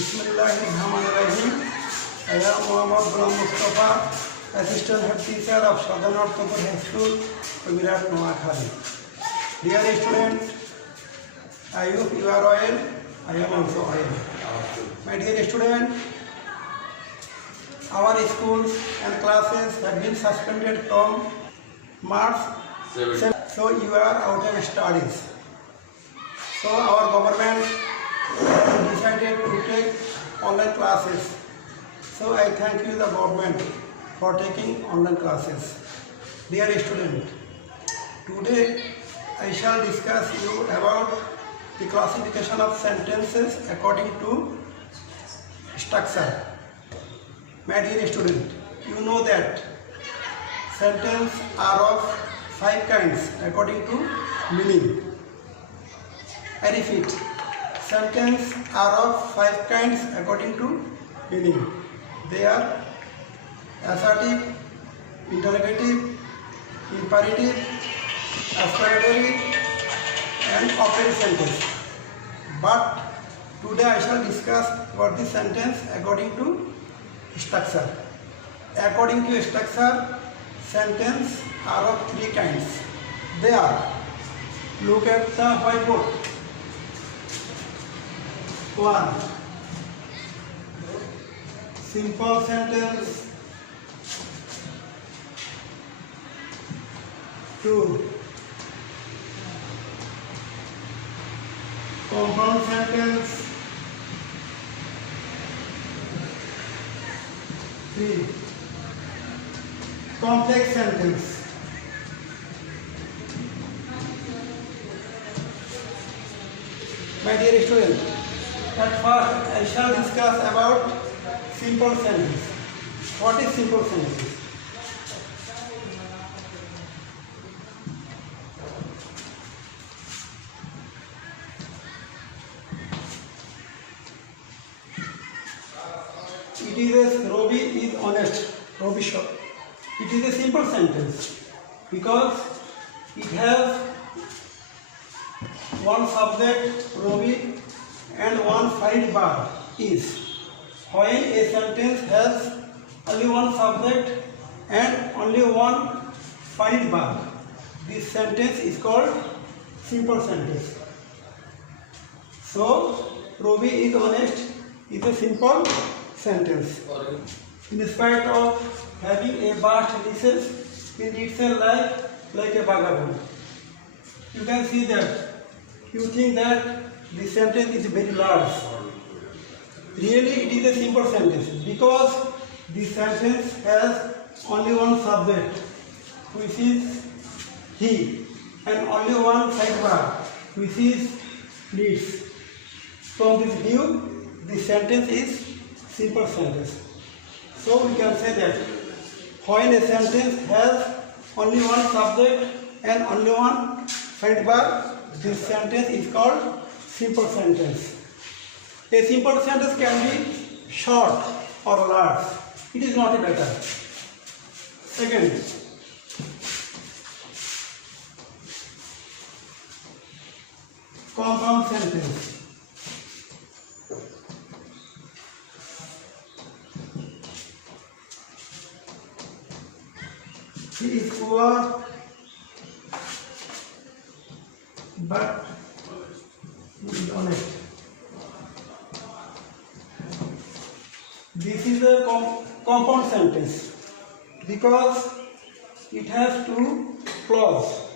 Bismillahirrahmanirrahim. I am Muhammad Ghulam Mustafa, Assistant Head Teacher of Southern Northpur High School, Virat Noakhali. Dear student, I hope you are well. I am also well. My dear student, our schools and classes have been suspended from March 7, so you are out of studies. So our government decided to take online classes. So I thank you the government for taking online classes. Dear student, today I shall discuss you about the classification of sentences according to structure. My dear student, you know that sentences are of 5 kinds according to meaning. I repeat, sentences are of 5 kinds according to meaning. They are assertive, interrogative, imperative, explanatory, and operative sentence. But today I shall discuss about the sentence according to structure. According to structure, sentences are of 3 kinds. They are, look at the whiteboard. 1. Simple sentence. 2. Compound sentence. 3. Complex sentence. My dear student, at first I shall discuss about simple sentence. What is simple sentence? It is a Robbie is honest. Robbie shop. It is a simple sentence because it has one subject Robbie and one find bar is. When a sentence has only one subject and only one find bar, this sentence is called simple sentence. So, Robbie is honest is a simple sentence. In spite of having a vast license, it reads a life like a vagabond. You can see that. You think that this sentence is very large. Really, it is a simple sentence because this sentence has only one subject, which is he, and only one sidebar, which is needs. From this view, this sentence is simple sentence. So we can say that when a sentence has only one subject and only one sidebar, this sentence is called simple sentence. A simple sentence can be short or large. It is not a matter. Second, compound sentence. He is poor, but he is honest. This is a compound sentence because it has 2 clauses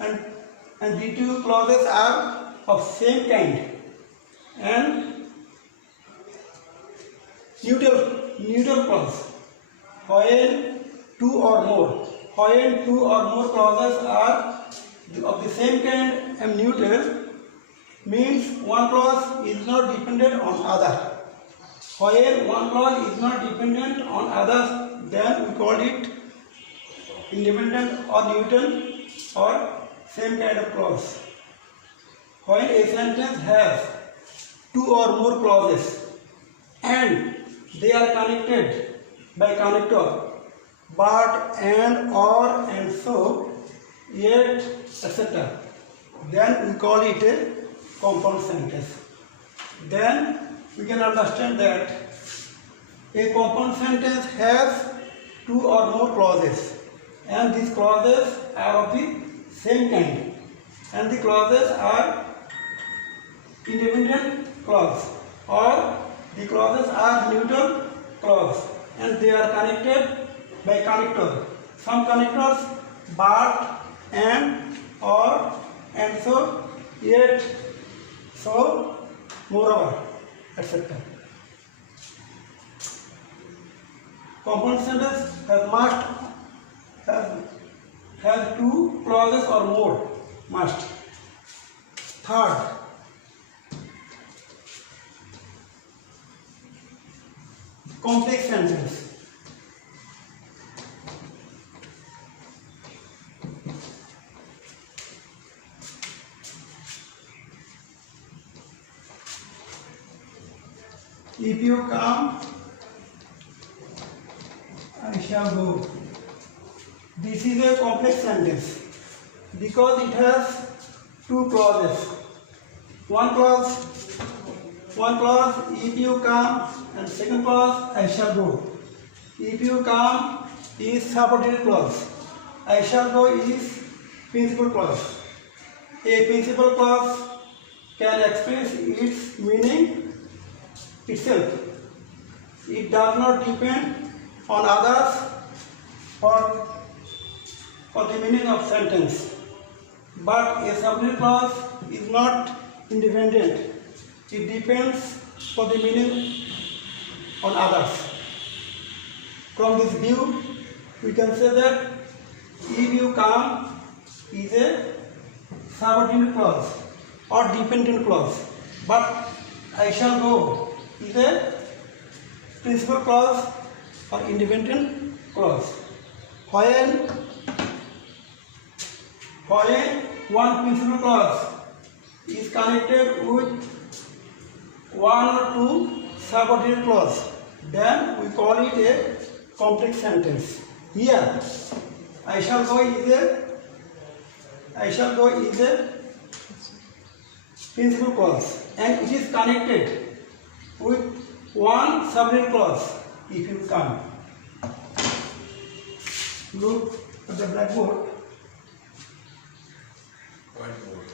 and the 2 clauses are of same kind and neutral clause. When 2 or more clauses are of the same kind and neutral, means one clause is not dependent on other. When one clause is not dependent on others, then we call it independent or neutral or same kind of clause. When a sentence has 2 or more clauses and they are connected by connector, but, and, or, and so, yet, etc., then we call it a compound sentence. Then we can understand that a compound sentence has two or more clauses, and these clauses are of the same kind, and the clauses are independent clause, or the clauses are neutral clause, and they are connected by connector. Some connectors but, and, or, and so, yet, so, moreover, etc. Compound sentence has two clauses or more, must. Third, complex sentence. If you come, I shall go. This is a complex sentence because it has two clauses. One clause, if you come, and second clause, I shall go. If you come is subordinate clause. I shall go is principal clause. A principal clause can express its meaning itself. It does not depend on others for the meaning of sentence. But a subordinate clause is not independent. It depends for the meaning on others. From this view, we can say that if you come is a subordinate clause or dependent clause, but I shall go is a principal clause or independent clause. When one principal clause is connected with one or two subordinate clause, then we call it a complex sentence. Here, I shall go is a principal clause, and it is connected with one subordinate clause. If you come, look at the blackboard. Whiteboard.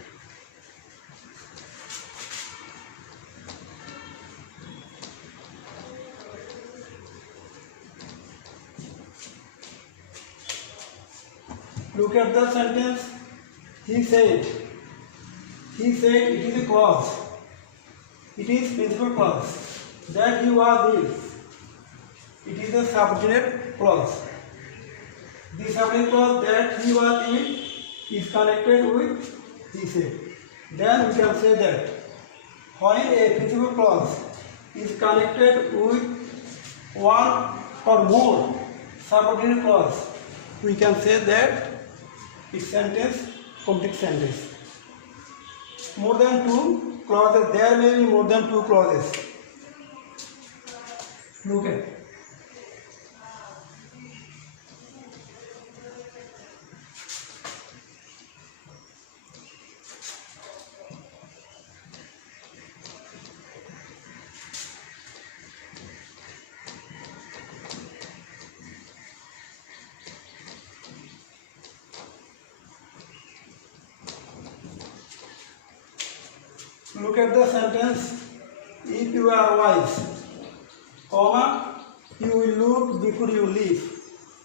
Look at the sentence. He said it is a clause. It is principal clause. That he was is. It is a subordinate clause. The subordinate clause that he was in is connected with he said. Then we can say that when a principal clause is connected with one or more subordinate clause, we can say that its sentence complex sentence. More than two clauses, there may be more than two clauses. Look at. Look at the sentence. If you are wise, comma, you will look before you leave.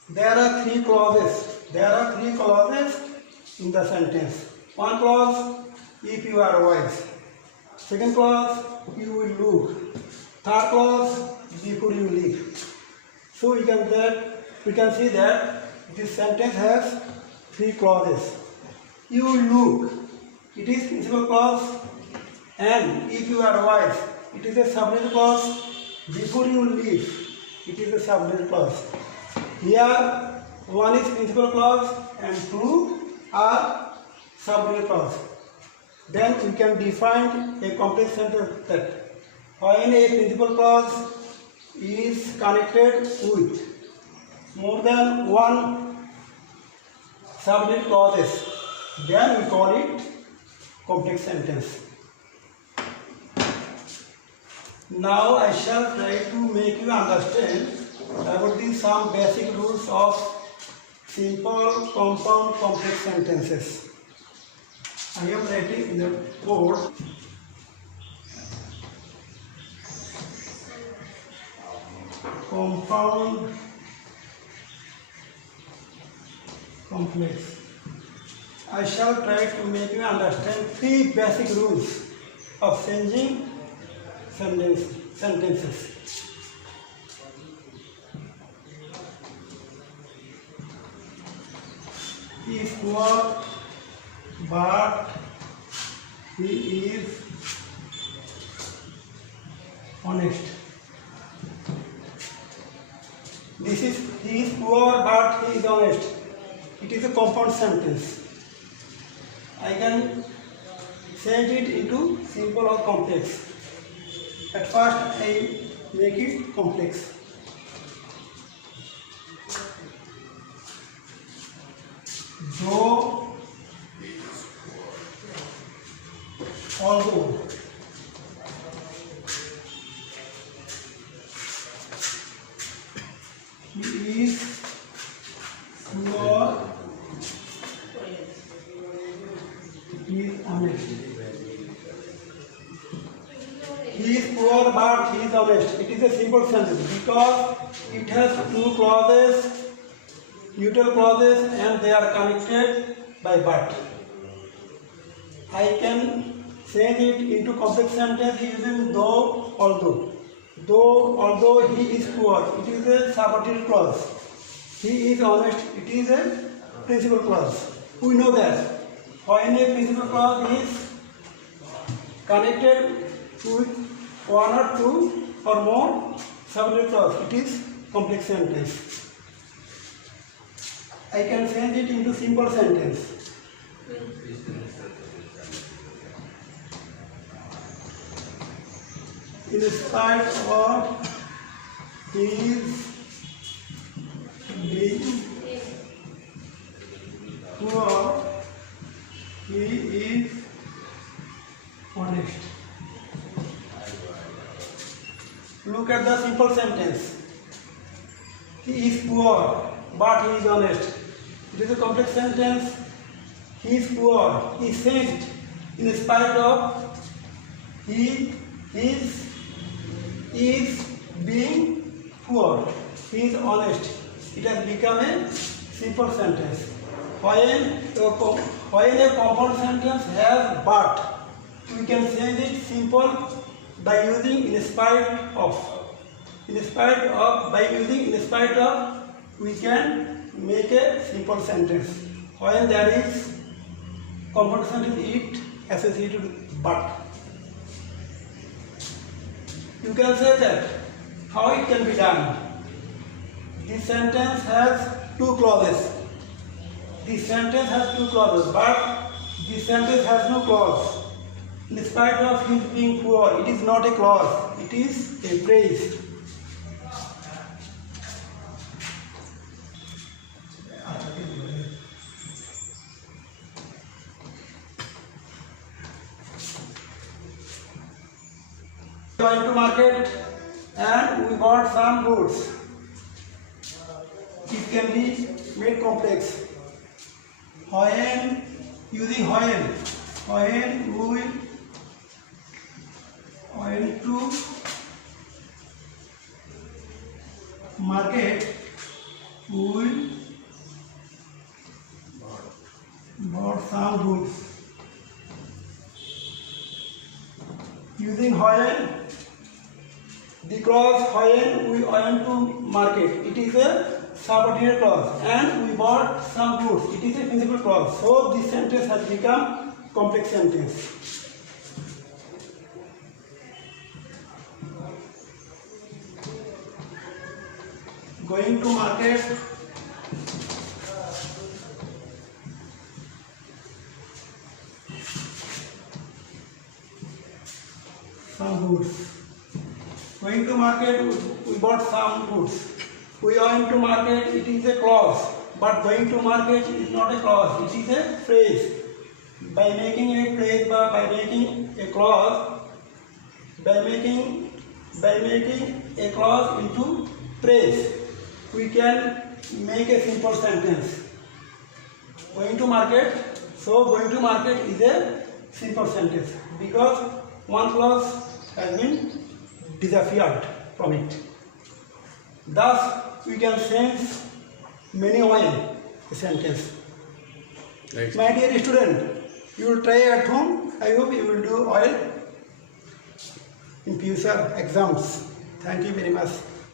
There are three clauses. In the sentence. One clause, if you are wise. Second clause, you will look. Third clause, before you leave. So we can see that this sentence has three clauses. You will look. It is principal clause. And if you are wise, it is a subordinate clause. Before you leave, it is a subordinate clause. Here, one is principal clause and two are subordinate clause. Then we can define a complex sentence that when a principal clause is connected with more than one subordinate clauses, then we call it complex sentence. Now I shall try to make you understand about some basic rules of simple, compound, complex sentences. I am writing in the board. Compound, complex. I shall try to make you understand three basic rules of changing sentences. He is poor, but he is honest. This is he is poor, but he is honest. It is a compound sentence. I can change it into simple or complex. At first, I make it complex. Though, although, he is poor, he is honest. He is poor, but he is honest. It is a simple sentence because it has two clauses, neutral clauses, and they are connected by but. I can change it into complex sentence using though, although. Though, although he is poor, it is a subordinate clause. He is honest, it is a principal clause. We know that when a principal clause is connected with one or two or more subordinate clause, it is complex sentence. I can change it into simple sentence. In spite of his being poor, he is honest. Look at the simple sentence. He is poor, but he is honest. It is a complex sentence. He is poor. He is changed in spite of he is being poor. He is honest. It has become a simple sentence. When a compound sentence has but, we can change it simple by using in spite of. By using in spite of, we can make a simple sentence. When there is compound sentence, it associated with but. You can say that how it can be done. This sentence has two clauses. This sentence has two clauses, but this sentence has no clause. In spite of his being poor, it is not a clause, it is a phrase. We went to market and we bought some goods. It can be made complex. When using when we went to market, we bought some goods. Using when, the clause when we went to market, it is a subordinate clause, and we bought some goods, it is a principal clause. So this sentence has become complex sentence. Going to market, some goods. Going to market, we bought some goods. We went to market, it is a clause, but going to market is not a clause, it is a phrase. By making a phrase, by making a clause, by making By making a clause into phrase, we can make a simple sentence. Going to market. So going to market is a simple sentence because one clause has been disappeared from it. Thus, we can sense many ways a sentence. Right. My dear student, you will try at home. I hope you will do well in future exams. Thank you very much.